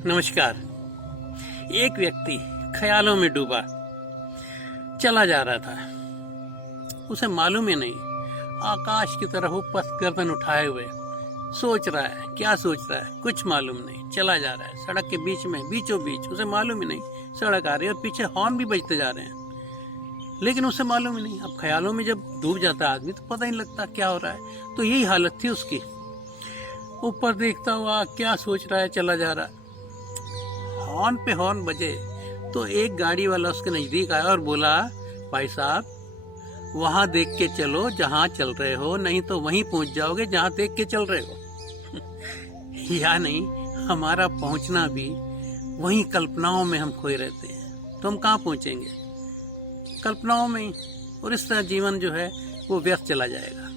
नमस्कार। एक व्यक्ति ख्यालों में डूबा चला जा रहा था। उसे मालूम ही नहीं, आकाश की तरफ ऊपर गर्दन उठाए हुए सोच रहा है। क्या सोच रहा है कुछ मालूम नहीं, चला जा रहा है सड़क के बीच में, बीचों बीच। उसे मालूम ही नहीं सड़क आ रही है और पीछे हॉर्न भी बजते जा रहे हैं, लेकिन उसे मालूम ही नहीं। अब ख्यालों में जब डूब जाता है आदमी तो पता ही नहीं लगता क्या हो रहा है। तो यही हालत थी उसकी। ऊपर देखता हुआ क्या सोच रहा है, चला जा रहा है। हॉर्न पे हॉर्न बजे तो एक गाड़ी वाला उसके नजदीक आया और बोला, भाई साहब वहां देख के चलो जहां चल रहे हो, नहीं तो वहीं पहुंच जाओगे जहां देख के चल रहे हो। या नहीं, हमारा पहुंचना भी वहीं कल्पनाओं में हम खोए रहते हैं। तो हम कहाँ पहुंचेंगे? कल्पनाओं में ही। और इस तरह जीवन जो है वो व्यर्थ चला जाएगा।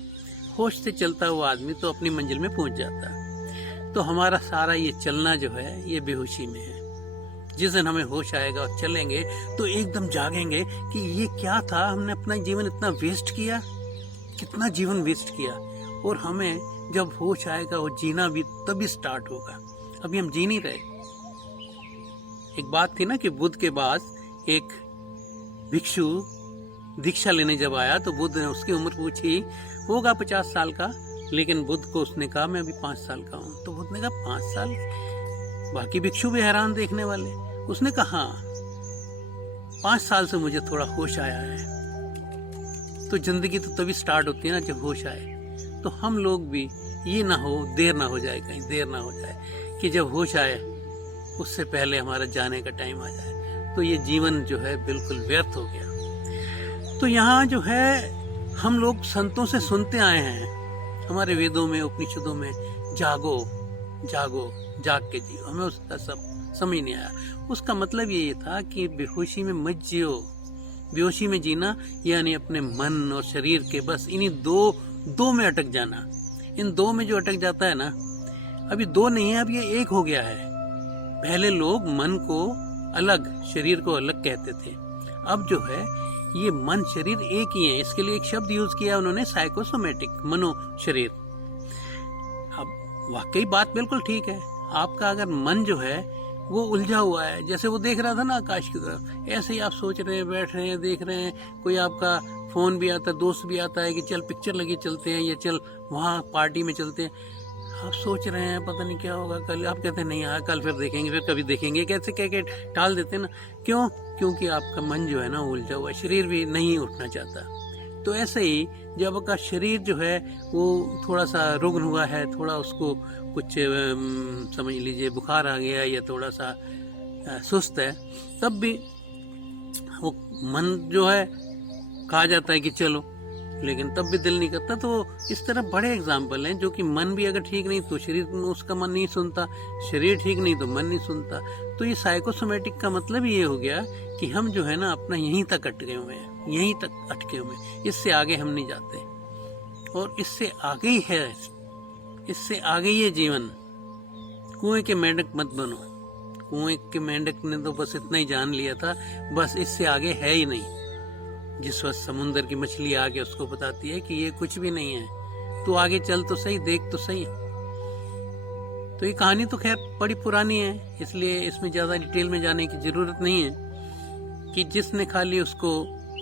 होश से चलता हुआ आदमी तो अपनी मंजिल में पहुंच जाता है। तो हमारा सारा ये चलना जो है ये बेहोशी में है। जिस दिन हमें होश आएगा और चलेंगे तो एकदम जागेंगे कि ये क्या था, हमने अपना जीवन इतना वेस्ट किया, कितना जीवन वेस्ट किया। और हमें जब होश आएगा वो जीना भी तभी स्टार्ट होगा। अभी हम जी नहीं रहे। एक बात थी ना कि बुद्ध के पास एक भिक्षु दीक्षा लेने जब आया तो बुद्ध ने उसकी उम्र पूछी, होगा 50 साल का, लेकिन बुद्ध को उसने कहा मैं अभी 5 साल का हूं। तो बुद्ध ने कहा 5 साल? बाकी भिक्षु भी हैरान देखने वाले। उसने कहा हाँ, 5 साल से मुझे थोड़ा होश आया है। तो जिंदगी तो तभी स्टार्ट होती है ना जब होश आए। तो हम लोग भी ये ना हो, देर ना हो जाए, कहीं देर ना हो जाए कि जब होश आए उससे पहले हमारा जाने का टाइम आ जाए। तो ये जीवन जो है बिल्कुल व्यर्थ हो गया। तो यहाँ जो है हम लोग संतों से सुनते आए हैं, हमारे वेदों में उपनिषदों में, जागो जागो जाग के जियो। हमें उसका सब समझ नहीं आया। उसका मतलब ये था कि बेहोशी में मत जियो। बेहोशी में जीना यानी अपने मन और शरीर के बस इन्हीं दो में अटक जाना। इन दो में जो अटक जाता है ना, अभी दो नहीं है, अब ये एक हो गया है। पहले लोग मन को अलग, शरीर को अलग कहते थे। अब जो है ये मन शरीर एक ही है। इसके लिए एक शब्द यूज किया उन्होंने, साइकोसोमेटिक, मनो शरीर। अब वाकई बात बिल्कुल ठीक है। आपका अगर मन जो है वो उलझा हुआ है, जैसे वो देख रहा था ना आकाश की तरफ, ऐसे ही आप सोच रहे हैं, बैठ रहे हैं, देख रहे हैं, कोई आपका फोन भी आता है, दोस्त भी आता है कि चल पिक्चर लगी चलते हैं, या चल वहाँ पार्टी में चलते हैं। आप सोच रहे हैं पता नहीं क्या होगा कल। आप कहते हैं नहीं यार कल फिर देखेंगे, फिर कभी देखेंगे, कैसे कह के टाल देते हैं ना। क्यों? क्योंकि आपका मन जो है ना उलझा हुआ है, शरीर भी नहीं उठना चाहता। तो ऐसे ही जब आपका शरीर जो है वो थोड़ा सा रुग्ण हुआ है, थोड़ा उसको कुछ समझ लीजिए बुखार आ गया या थोड़ा सा सुस्त है, तब भी वो मन जो है कहा जाता है कि चलो, लेकिन तब भी दिल नहीं करता। तो इस तरह बड़े एग्जाम्पल हैं जो कि मन भी अगर ठीक नहीं तो शरीर उसका मन नहीं सुनता, शरीर ठीक नहीं तो मन नहीं सुनता। तो ये साइकोसोमेटिक का मतलब ये हो गया कि हम जो है ना अपना यहीं तक अटके हुए हैं, यहीं तक अटके हुए हैं, इससे आगे हम नहीं जाते। और इससे आगे ही है, इससे आगे ये जीवन। कुएं के मेंढक मत बनो। कुएं के मेंढक ने तो बस इतना ही जान लिया था, बस इससे आगे है ही नहीं। जिस वक्त समुन्द्र की मछली आगे उसको बताती है कि ये कुछ भी नहीं है, तू आगे चल तो सही, देख तो सही। तो ये कहानी तो खैर बड़ी पुरानी है, इसलिए इसमें ज्यादा डिटेल में जाने की जरूरत नहीं है। कि जिसने खाली उसको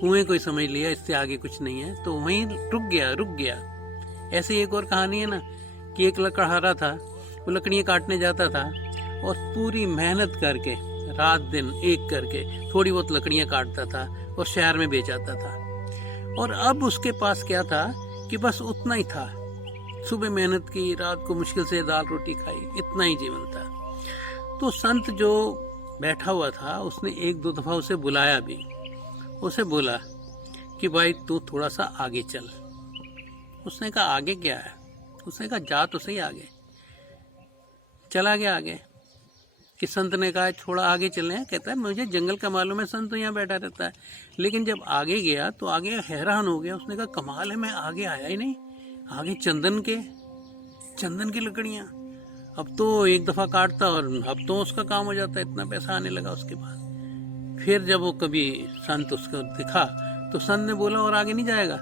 कुएं को ही समझ लिया, इससे आगे कुछ नहीं है, तो वहीं रुक गया। ऐसे एक और कहानी है ना कि एक लकड़हारा था, वो लकड़ियां काटने जाता था और पूरी मेहनत करके रात दिन एक करके थोड़ी बहुत लकड़ियां काटता था और शहर में बेच आता था। और अब उसके पास क्या था कि बस उतना ही था। सुबह मेहनत की, रात को मुश्किल से दाल रोटी खाई, इतना ही जीवन था। तो संत जो बैठा हुआ था उसने एक दो दफा उसे बुलाया भी। उसे बोला कि भाई तू थोड़ा सा आगे चल। उसने कहा आगे क्या है? उसने कहा जा तो सही आगे। चला गया आगे। कि संत ने कहा थोड़ा आगे चले। कहता है मुझे जंगल का मालूम है, संत तो यहाँ बैठा रहता है। लेकिन जब आगे गया तो आगे हैरान हो गया। उसने कहा कमाल है, मैं आगे आया ही नहीं। आगे चंदन की लकड़ियां। अब तो एक दफा काटता और अब तो उसका काम हो जाता है, इतना पैसा आने लगा उसके पास। फिर जब वो कभी संत उसको दिखा तो संत ने बोला और आगे नहीं जाएगा,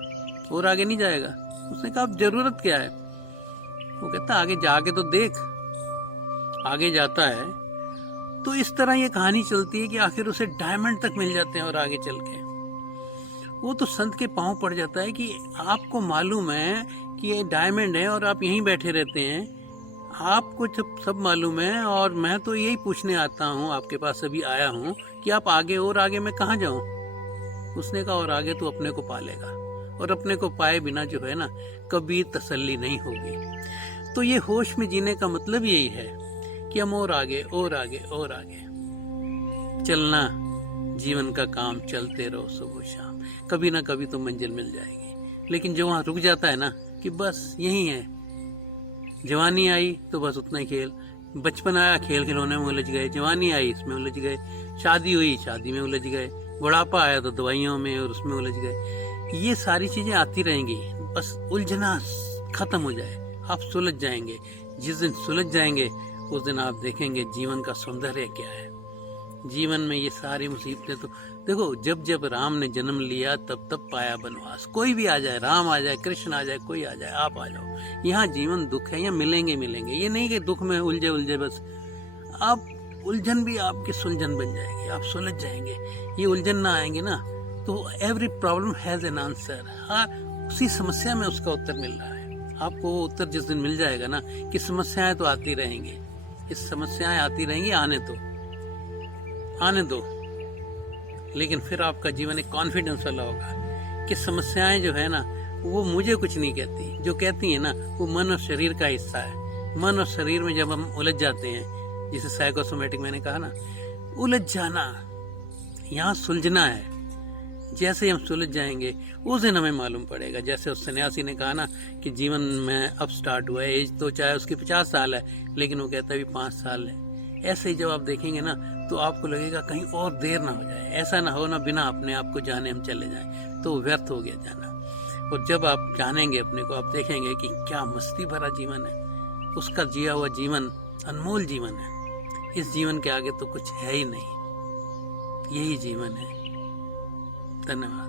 और आगे नहीं जाएगा। उसने कहा अब जरूरत क्या है? वो कहता आगे जाके तो देख। आगे जाता है तो इस तरह ये कहानी चलती है कि आखिर उसे डायमंड तक मिल जाते हैं और आगे चल के वो तो संत के पांव पड़ जाता है कि आपको मालूम है कि ये डायमंड है और आप यहीं बैठे रहते हैं, आपको सब मालूम है और मैं तो यही पूछने आता हूँ, आपके पास अभी आया हूँ कि आप आगे और आगे मैं कहाँ जाऊँ। उसने कहा और आगे तो अपने को पालेगा और अपने को पाए बिना जो है ना कभी तसल्ली नहीं होगी। तो ये होश में जीने का मतलब यही है कि हम और आगे और आगे और आगे चलना, जीवन का काम चलते रहो सुबह शाम, कभी ना कभी तो मंजिल मिल जाएगी। लेकिन जो वहाँ रुक जाता है ना कि बस यही है, जवानी आई तो बस उतना ही खेल, बचपन आया खेल खिलौने में उलझ गए, जवानी आई इसमें उलझ गए, शादी हुई शादी में उलझ गए, बुढ़ापा आया तो दवाइयों में और उसमें उलझ गए। ये सारी चीजें आती रहेंगी, बस उलझना खत्म हो जाए, आप सुलझ जाएंगे। जिस दिन सुलझ जाएंगे उस दिन आप देखेंगे जीवन का सौंदर्य क्या है। जीवन में ये सारी मुसीबतें तो देखो, जब जब राम ने जन्म लिया तब तब पाया बनवास। कोई भी आ जाए, राम आ जाए, कृष्ण आ जाए, कोई आ जाए, आप आ जाओ, यहाँ जीवन दुख है, यहाँ मिलेंगे मिलेंगे। ये नहीं कि दुख में उलझे उलझे बस, आप उलझन भी आपकी सुलझन बन जाएगी, आप सुलझ जाएंगे। ये उलझन ना आएंगे ना तो every problem has an answer, हर उसी समस्या में उसका उत्तर मिल रहा है। आपको वो उत्तर जिस दिन मिल जाएगा ना कि समस्याएं तो आती रहेंगी, इस समस्याएं आती रहेंगी, आने दो, लेकिन फिर आपका जीवन एक कॉन्फिडेंस वाला होगा कि समस्याएं जो है ना वो मुझे कुछ नहीं कहती, जो कहती है ना वो मन और शरीर का हिस्सा है। मन और शरीर में जब हम उलझ जाते हैं, जिसे साइकोसोमेटिक मैंने कहा ना, उलझ जाना, यहाँ सुलझना है। जैसे हम सुलझ जाएंगे उस दिन हमें मालूम पड़ेगा। जैसे उस सन्यासी ने कहा ना कि जीवन में अब स्टार्ट हुआ है, एज तो चाहे उसकी 50 साल है लेकिन वो कहता है 5 साल है। ऐसे ही जब आप देखेंगे ना तो आपको लगेगा कहीं और देर ना हो जाए, ऐसा ना हो ना बिना अपने आप को जाने हम चले जाएं, तो व्यर्थ हो गया जाना। और जब आप जानेंगे अपने को, आप देखेंगे कि क्या मस्ती भरा जीवन है, उसका जिया हुआ जीवन अनमोल जीवन है। इस जीवन के आगे तो कुछ है ही नहीं, यही जीवन है। धन्यवाद।